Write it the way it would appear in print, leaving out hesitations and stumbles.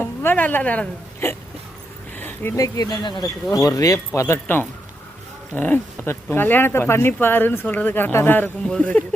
ரொம்ப நல்லா நடக்குது. இன்னைக்கு என்னென்ன நடக்குதோ ஒரே பதட்டம். கல்யாணத்தை பண்ணி பாருன்னு சொல்றது கரெக்டாக தான் இருக்கும் போல் இருக்கு.